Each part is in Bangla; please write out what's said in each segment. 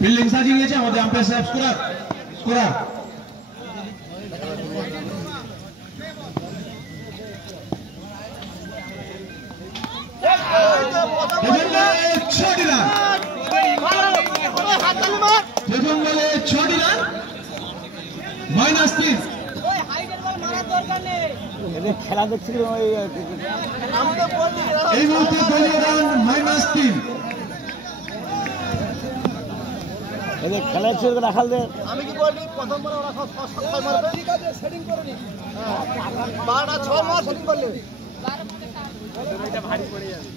ফিল্ডিং সাজিয়ে নিয়েছে আমাদের আম্পায়ার সাহেব স্কোরার প্রথম বলে 6টি রান -3 খেলা দেখছিল এই মুহূর্তে দলীয় রান -3 খেলা ছিল রাখালদের আমি কি বলি প্রথম বলে ওরা 6 মারবে ঠিক আছে সেটিং করে নি 12টা 6 মার সেটিং করলে এটা ভারী পড়ে যাবে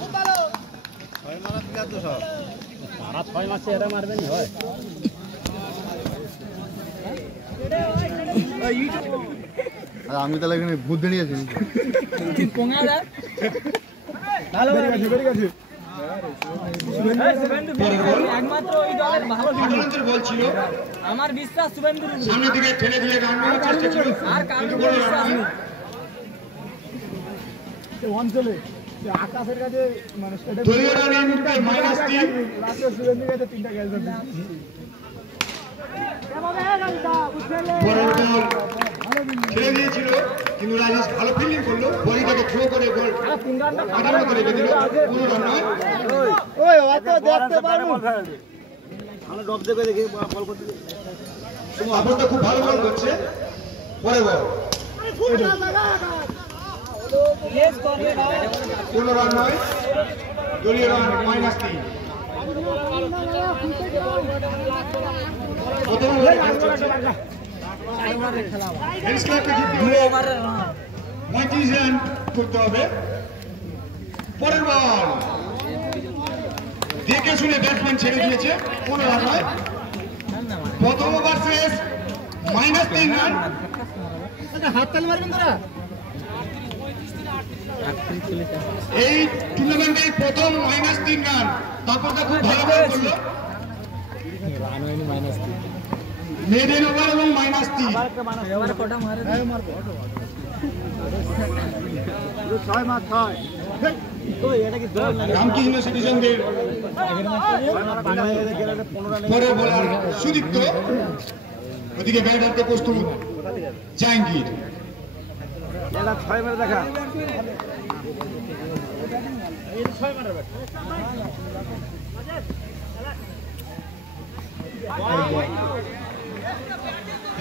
খুব ভালো 6 মারা দিলা তো সব তারা 6 মাসে এরা মারবে না হয় আমি তাহলে এখানে বুদ্ধি নিয়েছি পোঙা দা ভালো বেরিয়ে গেছে একমাত্র ওই দলের ভালো ফাটালেন্টের বল ছিল আমার বিশ্বাস শুভেন্দুর সামনে দিকে ঠেলে দিয়ে রান করার চেষ্টা ছিল আর কারো বিশ্বাস নেই অঞ্চলে আকাশের কাছে মানে দলীয় রান এই মুহূর্তে -3 লাস্টে শুভেন্দুর কাছে 3টা ক্যাচ দিয়েছে পরের বল ছেড়ে দিয়েছিল কিন্তু রাজেশ ভালো ফিল্ডিং করলো বলিটাকে থ্রো করে বল মাথার মধ্যে রেখে দিল কোনো রান নয় ওই অত দেখতে পারবো আমরা ডব দেখে দেখে বল করতে আপন তো খুব ভালো বল করছে পরের বল কোনো রান নয় দলীয় রান -3 প্রথম বলে হেলস ক্লাবকে জিততে হলে 35 রান করতে হবে পরের বল দেখে শুনে ব্যাটসম্যান ছেড়ে দিয়েছে কোনো রান নয় প্রথম ওভার শেষ -3 রান হাততালি মারবেন তোরা এই টুর্নামেন্টে প্রথম -3 রান তারপরটা খুব ভালো বল করলো মেডেন ওভার এবং -3 এবারে কটা মারে ছয় মার ছয় তো এটা কি দল না রামকৃষ্ণ সিটিজেনদের বাংলাদেশে গেলে 15 রান পরের বোলার সুদীপ্ত ওদিকে ব্যাট হাতে প্রস্তুত জাহাঙ্গীর এটা 6 মেরে দেখা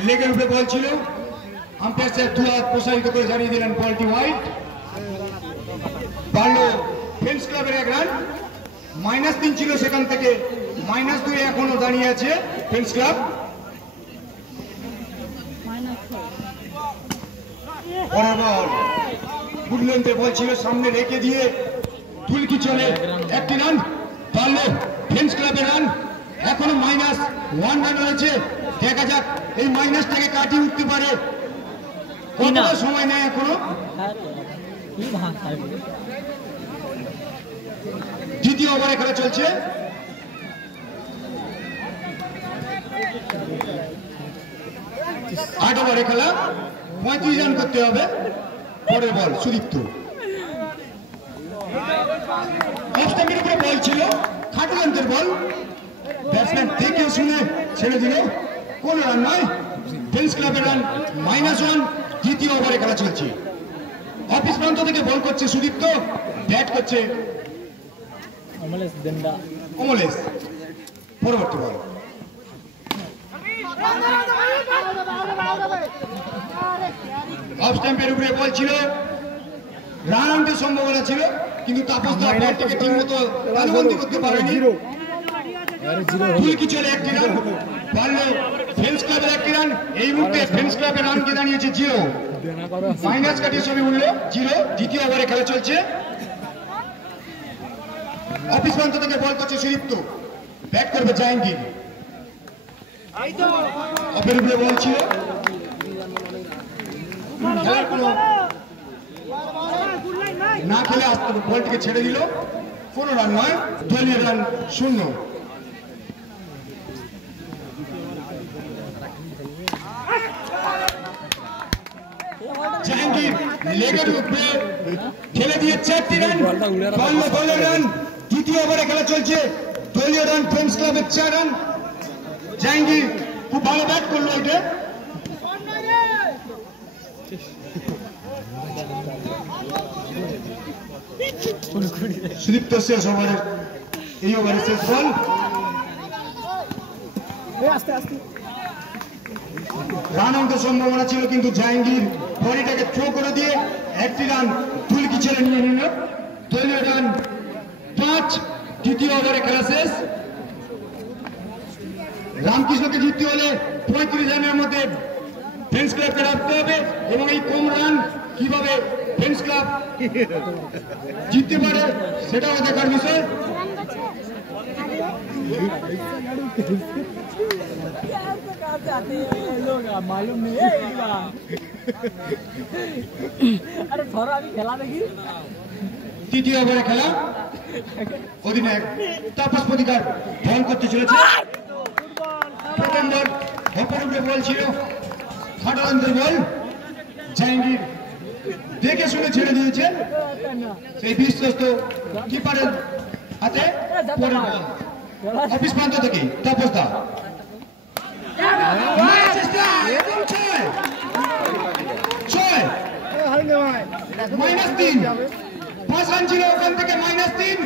লেগের উপরে বল ছিল আম্পায়ার সাহেব 2 হাত প্রসারিত করে জানিয়ে দিলেন বলটি ওয়াইড বাড়লো ফ্রেন্ডস ক্লাবের 1 রান -3 ছিল সেখান থেকে -2 এখনো দাঁড়িয়ে আছে ফ্রেন্ডস ক্লাব পরের বল গুডল্যান্ডের বল ছিল সামনে রেখে দিয়ে তুলকি চলে 1টি রান বাড়লো ফ্রেন্ডস ক্লাবের রান এখনো -1 রান রয়েছে দেখা যাক এই মাইনাসটাকে কাটিয়ে উঠতে পারে কতটা সময় নেয় এখনো দ্বিতীয় ওভারে খেলা চলছে আট ওভারে খেলা 35 রান করতে হবে পরের বল সুদীপ্ত অফস্টাম্পের উপরে বল ছিল খাটুলেন্টের বল ব্যাটসম্যান দেখে শুনে ছেড়ে দিল কোন রান নয় ফ্রেন্ডস ক্লাবের রান -1 দ্বিতীয় ওভারে খেলা চলছে অফিস প্রান্ত থেকে বল করছে সুদীপ্ত ব্যাট করছে অমলেশ পরবর্তী বল অফ স্ট্যাম্পের উপরে বল ছিল রান আনতে সম্ভাবনা ছিল কিন্তু তাপস দা বলটাকে ঠিক মতো তালুবন্দি করতে পারেনি তুলকি চলে 1টি রান পারলো ফ্রেন্ডস ক্লাবের 1টি রান এই মুহূর্তে ফ্রেন্ডস ক্লাবের রানকে দাঁড়িয়েছে 0 মাইনাস কাটিয়ে সবই উঠলো 0 দ্বিতীয় ওভারে খেলা চলছে অফিস প্রান্ত থেকে বল করছে সুদীপ্ত ব্যাট করবে জাহাঙ্গীর অফের উপরে বল ছিল খেলার কোনো না খেলে আসতে বলটিকে ছেড়ে দিল কোনো রান নয় দলীয় রান 0 1 জাহাঙ্গীর লেগের উপরে খেলে দিয়ে 4টি রান, বাংলা দলের রান। দ্বিতীয় ওভারে খেলা চলছে, দলীয় রান ফ্রেন্ডস ক্লাবের 4 রান। জাহাঙ্গীর খুব ভালো ব্যাট করলো এটা। সুদীপ্ত শেষ ওভারের এই ওভারের শেষ বল। রান আউটের সম্ভাবনা ছিল, কিন্তু জাহাঙ্গীর বডিটাকে থ্রো করে দিয়ে 1টি রান তুলকি ছেড়ে নিয়ে নিল। দলীয় রান 5। তৃতীয় ওভারে খেলা শেষ। রামকৃষ্ণকে জিততে হলে 35 রানের মধ্যে ফ্রেন্ডস ক্লাবকে রাখতে হবে, এবং এই কম রান কিভাবে ফ্রেন্ডস ক্লাব জিততে পারে সেটাও দেখার বিষয়। मालूम नहीं है अरे थोड़ा अभी खेला देखी তৃতীয় ওভারে খেলা অধিনায়ক তাপস প্রতিকার বল করতে চলেছে। প্রথম বল অপরূপে বল ছিল, ফাটারান্তের বল। জাহাঙ্গীর দেখে শুনে ছেড়ে দিয়েছে সেই বিশ্বস্ত কিপারের হাতে। পরের বল অফিস প্রান্ত থেকে তাপসদা -3। 5 রান ছিল, ওখান থেকে -3।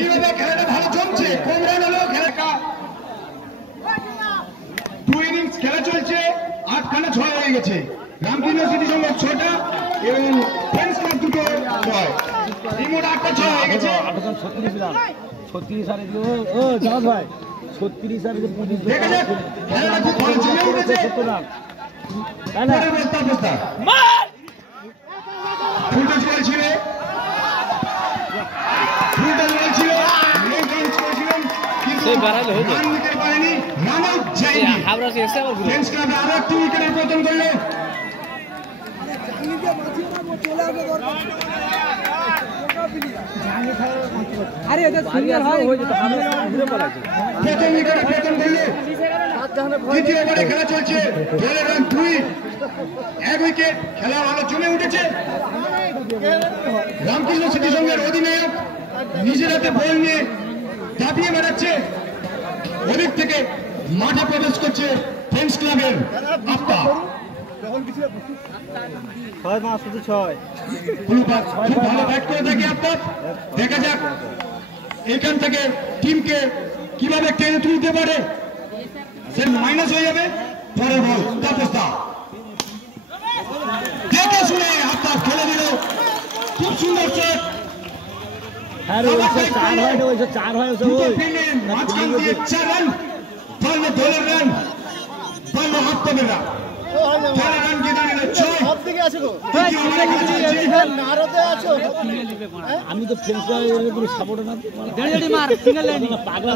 এইভাবে খেলাটা ভালো জমছে, কম রান হলো খেলা। 2 ইনিংস খেলা চলছে, 8খানা 6 হয়ে গেছে। রামকৃষ্ণ সিটি সঙ্গে 6টা এবং ফ্রেন্ডস ক্লাব 2টো 6। এই মোট 8টা 6 হয়ে গেছে। 36 সালে ও জামাত ভাই 36 সালে দেখা যাক খেলাটা খুব ভালো জমে উঠেছে। পরের বল তাপসদা ফুলটস বল ছিল, রান নিতে পারেনি। Run out Jahangir. Friends club আরো 2 উইকেটের পতন করলো। अरे इधर सीनियर है প্রথম উইকেটে পতন করলো। দ্বিতীয় ওভারে খেলা চলছে, দলের রান 2। 1 উইকেট। খেলা ভালো জমে উঠেছে। রামকৃষ্ণ সিটি সঙ্গের অধিনায়ক নিজের হাতে বল নিয়ে দাপিয়ে বেড়াচ্ছে। ওদিক থেকে মাঠে প্রবেশ করছে ফ্রেন্ডস ক্লাবের আফতাব। 6 না শুধু 6 খুব ভালো ব্যাট করে থাকে আফতাব। দেখা যাক এখান থেকে টিমকে কিভাবে টেনে তুলতে পারে। সে মাইনাস হয়ে যাবে। পরের বল তাপসদা দেখে শুনে আফতাব খেলে দিল। খুব সুন্দর শট। अरे वैसे 4 है तो वैसे 4 है দুটো ফিল্ডে মাঝখান দিয়ে 4 রান। পারলো দলের রান, পারলো আফতাবের রান। দলের রান কি দাঁড়িয়ে 6। সব দিকে আছে গো তৃতীয় ওভারে খেলা চলছে। নারদে আছো আমি তো ফ্রেন্ডস এর সাপোর্ট না ডেড়ি মার সিঙ্গেল লাইন পাগলা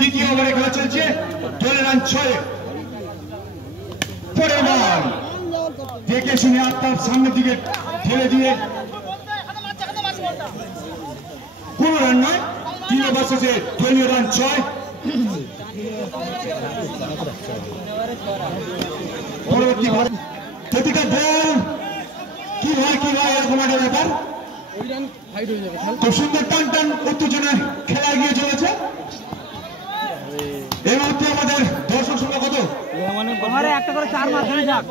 তৃতীয় ওভারে খেলা চলছে, দলের রান 6। পরের বল দেখে শুনে আফতাব সামনের দিকে ঠেলে দিয়ে কোন রান নয়। 3 ওভার শেষে দলীয় রান 6। পরবর্তী প্রতিটা বল কি হয় এরকম একটা ব্যাপার। খুব সুন্দর টান টান উত্তেজনায় খেলা এগিয়ে চলেছে। এই মুহূর্তে আমাদের দর্শক সংখ্যা কত? हमारे একটা করে 4 মার খেলে যাক।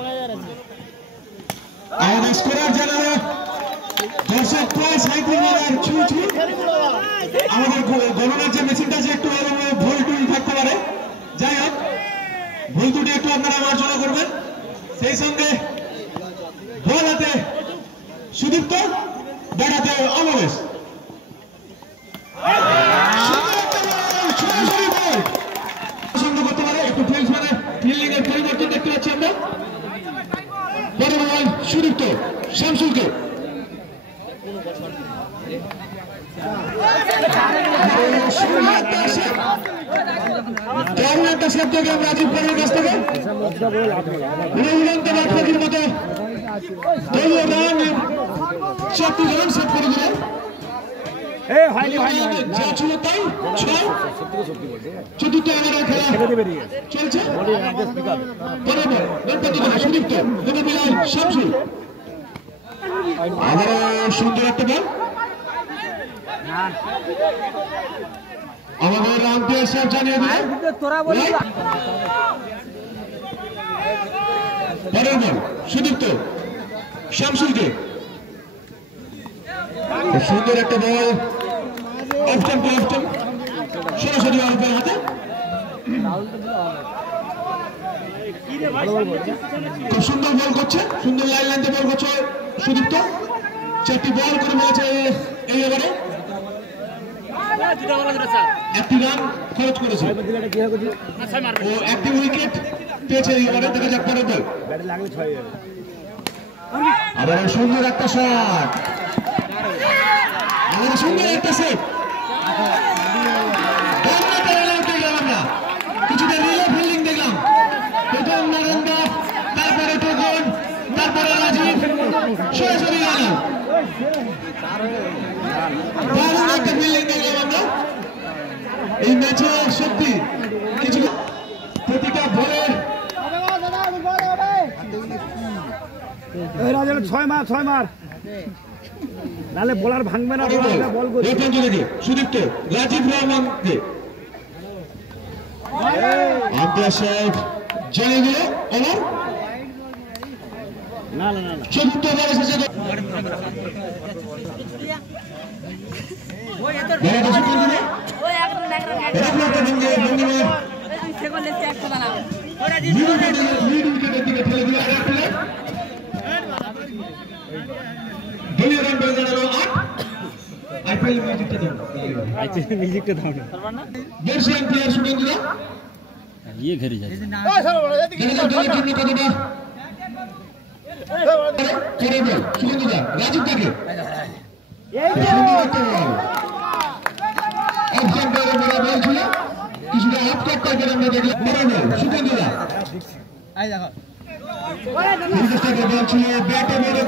আমাদের স্কোরার জানালো দর্শক প্রায় 37,000 ছুঁই। আমাদের গণনার যে মেশিনটা আছে একটু ভুল টুল থাকতে পারে। যাই হোক, ভুল ত্রুটি একটু আপনারা মার্জনা করবেন। সেই সঙ্গে বল হাতে সুদীপ্ত, ব্যাট হাতে অমরেশ। পছন্দ করতে পারে একটু ফিল্ডিং এর পরিবর্তন দেখতে পাচ্ছি আমরা। বড় বল সুদীপ্ত শামসুলকে একটা শব্দ রাজীব পরের কাছ থেকে উড়ন্ত বাটপাখির মতো দলীয় রান 36 রান সেট করে দিলেন। যা ছিল তাই 6 চতুর্থ ওভারের খেলা চলছে। পরের বল সুদীপ্ত দেখে বিলাল শামসুল, আবারও সুন্দর একটা বল। আমাদের আম্পায়ার সাহেব জানিয়ে দিলেন পরের বল সুদীপ্ত শামসুলকে, সুন্দর একটা বল সরাসরি আম্পায়ার হাতে। খুব সুন্দর বল করছে, সুন্দর লাইন লাইনতে বল করছে সুদীপ্ত। 4টি বল করে বলেছে এই ওভারে, 1টি রান খরচ করেছে ও 1টি উইকেট পেয়েছে এই ওভারে। দেখা যাক পরের বল, আবার সুন্দর একটা শট, আবার সুন্দর একটা সেট। কিছুটা রিলে ফিল্ডিং দেখলাম, প্রথম নরেন্দ্র, তারপরে টোকন, তারপরে রাজীব, সরাসরি রান। দারুণ একটা ফিল্ডিং দেখলাম আমরা এই ম্যাচে। সত্যি কিছু প্রতিটা বলে 6 মার নালে বোলার ভাঙবে না, বল সুদীপ্ত রাজীব রহমানকে আম্পায়ার সাহেব জানিয়ে দিল ওভার চতুর্থ ওভার এসেছে। দলীয় রান বেড়ে দাঁড়ালো 8। আইপিএল মিউজিকটা দাও না। বেশিয়ান প্লেয়ার সুরেন্দ্র ये घरी जाए রাজীব থেকে কিছুটা হাফ কাট করে আমরা দেখলাম। সুরেন্দ্র বল ছিল ব্যাটে মেরে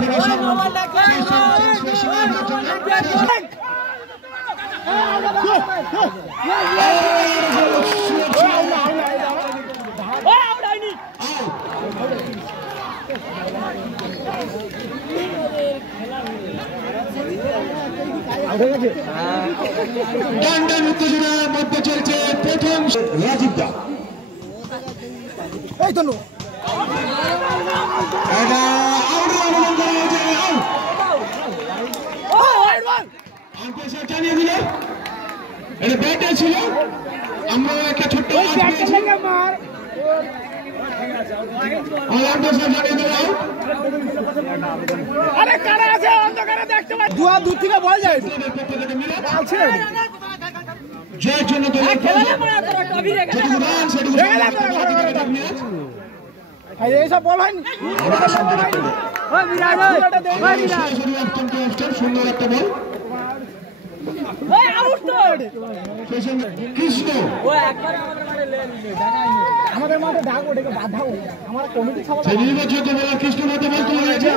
টান উত্তেজনার মধ্যে চলছে প্রথম রাজীব দা। এই তো জানিয়ে দিল এটা ব্যাটে ছিল। আমরা একটা ছোট্ট দূর থেকে বল যায় জয়ের জন্য এইসব বল হয়নি। সুন্দর একটা বল কৃষ্ণ আমাদের মাঠে ডাক ওটাকে বাধা আমার কমিটি নির্বাচিত বলার কৃষ্ণ মাঠে বল তুলে গেছে।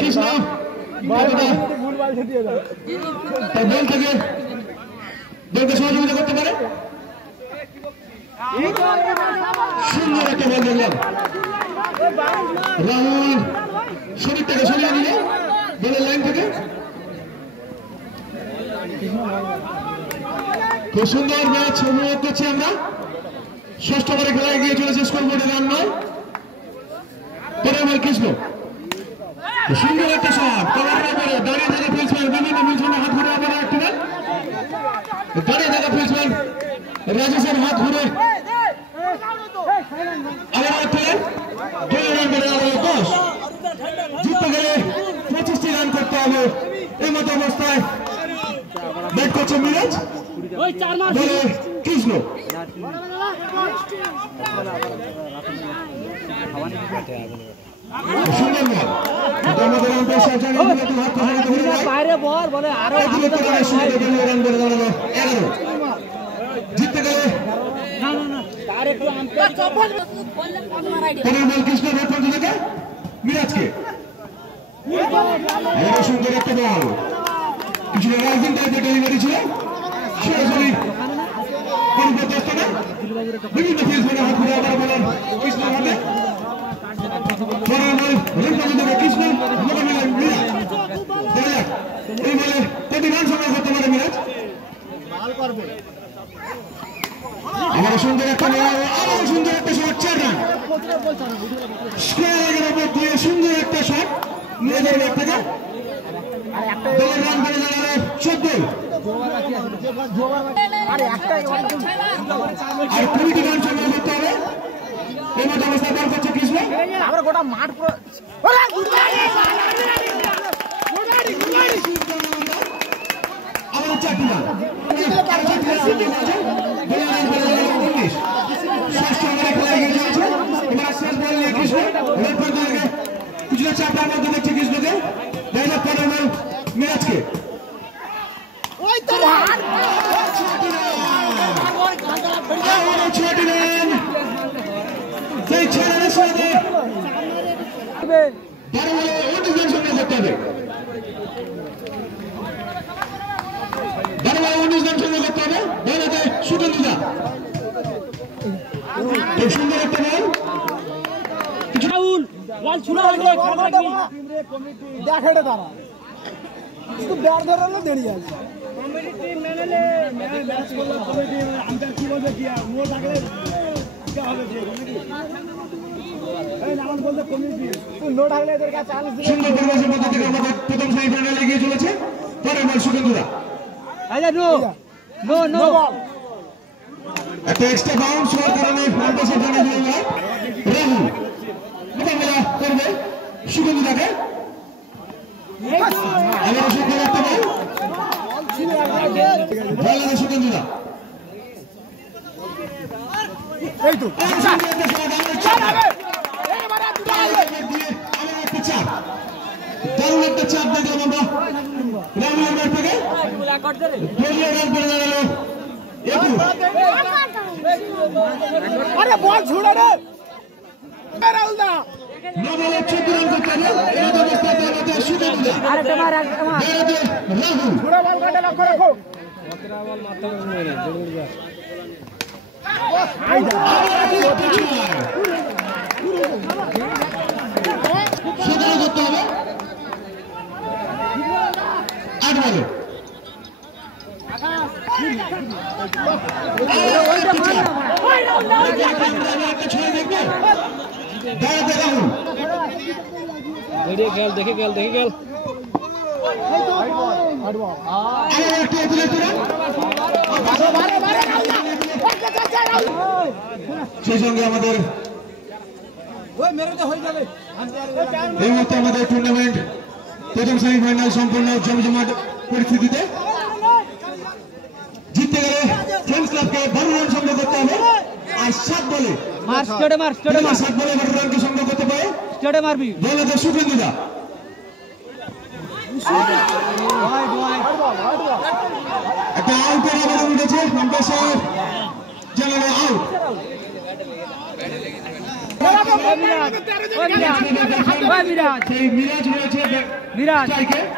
কৃষ্ণ ভুলভাল দিয়ে দাও বল থেকে বলকে সহযোগিতা করতে পারে। সুন্দর একটা বল দেখলাম রাহুল শরীরটাকে সরিয়ে দিল বলের লাইন থেকে। খুব সুন্দর ম্যাচ উপভোগ করছি আমরা। 6ষ্ঠ ওভারে খেলা এগিয়ে চলেছে স্কোর বোর্ডে রান 9। পরের বল কৃষ্ণ সুন্দর একটা শট কভারের উপরে দাঁড়িয়ে থাকা ফিল্ডসম্যান বিভিন্ন ফিল্ডসম্যানের হাত ঘুরে আবার একটি রান। দাঁড়িয়ে থাকা ফিল্ডসম্যান রাজেশের হাত ঘুরে আবার একটি রান। 2 রান বেড়ে গেল 10। জিততে গেলে 25টি রান করতে হবে। এই মতো অবস্থায় ব্যাট করছে মিরাজ বলে কৃষ্ণ। সুন্দর বল আমাদের আম্পায়ার সাহেব জানিয়ে দিল হাত ধরে বাইরে বল বলে আরো রান করে দাঁড়ালো 11। জিততে গেলে না না না তার একটু আম্পায়ার পরের বল কৃষ্ণ ব্যাট করতে থেকে মিরাজকে এবারে সুন্দর একটা বল কিছু রাইজিং টাইপের ডেলিভারি ছিল সরাসরি পরিবর্তন না বিভিন্ন ফেস মানে হাত ঘুরে আবার বলেন কৃষ্ণ হাতে পরের বল রেফারি দেবে কৃষ্ণ মোকাবিলা মিরাজ দেখা যাক এই বলে কত রান সংগ্রহ করতে পারে মিরাজ আবার সুন্দর একটা শট 4 রান স্কোয়ারের উপর দিয়ে সুন্দর একটা শট নিজের ব্যাট থেকে দলের রান বেড়ে দাঁড়ালো 14 আর 20টি রান সংগ্রহ করতে হবে এই মতো অবস্থা বল করছে কৃষ্ণ আমরা গোটা মাঠ আমাদের 4টি রান ষষ্ঠ ওভারে খেলা এগিয়ে চলেছে এবার শেষ বল নিয়ে কৃষ্ণ কিছুটা চাপের মধ্যে দেখছে কৃষ্ণকে দেখা যাক পরের বল মিরাজকে ছোটি রান সেই 6 রানের সাথে 12 বলে 19 রান সংগ্রহ করতে হবে 12 বলে 19 রান সংগ্রহ করতে হবে বলাতে সুগন্ধিতা খুব সুন্দর একটা বল বল ছুড়া হয়ে গেল দেখে এটা তারা শুধু ব্যাট ধরালো দেরি আছে কমিটি টিম মেনেলে ম্যাচ করলো কমিটি আমরা কি বলবে কি নো থাকলে কি হবে যে কমিটি এই নাম বলতে কমিটি নো থাকলে এদের কাছে চান্স দিলে সুন্দর পরিবেশের মধ্যে থেকে আমাদের প্রথম সেমিফাইনালে এগিয়ে চলেছে পরের বল সুগন্ধিতা আচ্ছা নো নো নো একটা এক্সট্রা বাউন্স হওয়ার কারণে ফ্রন্টের জানা দিয়ে যায় রাহুল মোকাবিলা করবে সুগন্ধিতাকে আবার সুন্দর একটা বল বল লাগে সুগন্ধিতা এই তো দারুণ একটা চাপ দেখলাম আমরা রাহুলের ব্যাট থেকে রান করে দাঁড়ালো আরে বল ছুড়ে রে রাহুল দা না বলে 14 রান করতে হবে এই অবস্থাতে আমাদের সুগন্ধিতা আরে তোমার রাহুল ছুড়ে বল কাটে লক্ষ্য রাখো সতেরো করতে হবে 8 বলে দেখে গেল সেই সঙ্গে আমাদের এই মুহূর্তে আমাদের টুর্নামেন্ট প্রথম সেমিফাইনাল সম্পূর্ণ জমজমাট পরিস্থিতিতে জিততে গেলে ফ্রেন্ডস ক্লাবকে 12 রান সংগ্রহ করতে হবে আর 7 বলে 7 বলে 12 রানকে সংগ্রহ করতে পারে বলাতে সুগন্ধিতা একটা আউটের আবেদন উঠেছে আম্পায়ার সাহেব জানালো আউট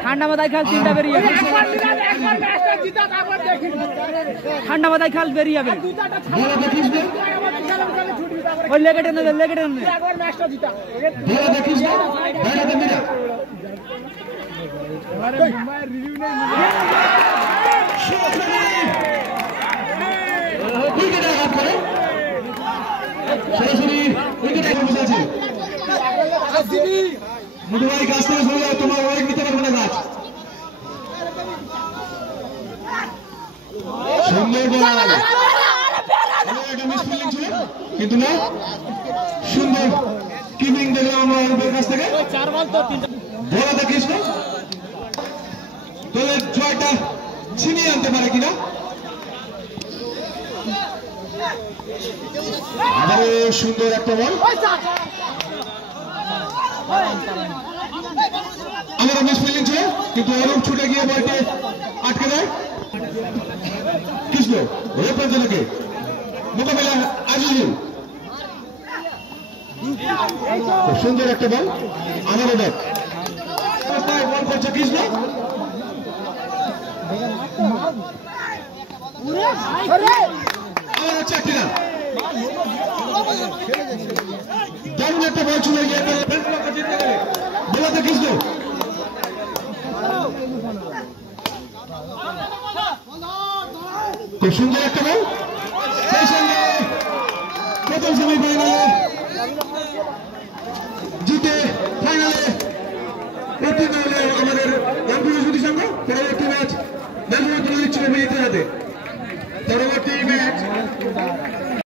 ঠান্ডা মাথায় খাল 3টা বেরিয়ে যাবে ঠান্ডা মাথায় খাল বেরিয়ে যাবে ওই লেগেটে নেবে সরাসরি উইকেটে বসে আছে মুঠোভাই গাছ থেকে সরে যাও তোমার ওয়াইড নিতে পারবে না গাছ সুন্দর বল একটা মিস ফিল্ডিং ছিল কিন্তু না সুন্দর কিপিং দেখলাম আমরা অল্পের কাছ থেকে বলাতে কৃষ্ণ দলের জয়টা ছিনিয়ে আনতে পারে কিনা আবারও সুন্দর একটা বল আমারও মিস ফিল্ডিং ছিল কিন্তু অরূপ ছুটে গিয়ে বলটি আটকে দেয় কৃষ্ণ রেপারজনকে মোকাবেলা আজিজুল সুন্দর একটা বল আমারও ব্যাট হচ্ছে কৃষ্ণ। আবার হচ্ছে একটি রান। দারুণ একটা বল চলে গিয়ে বোলাতে কৃষ্ণ। খুব সুন্দর একটা বল। সেই সঙ্গে প্রথম সেমিফাইনালে জিতে ফাইনালে উত্তীর্ণ হলে আমাদের রামপুর সংঘ। পরবর্তী ম্যাচ ম্যাচ তুলে দিচ্ছিল বিজেতার হাতে।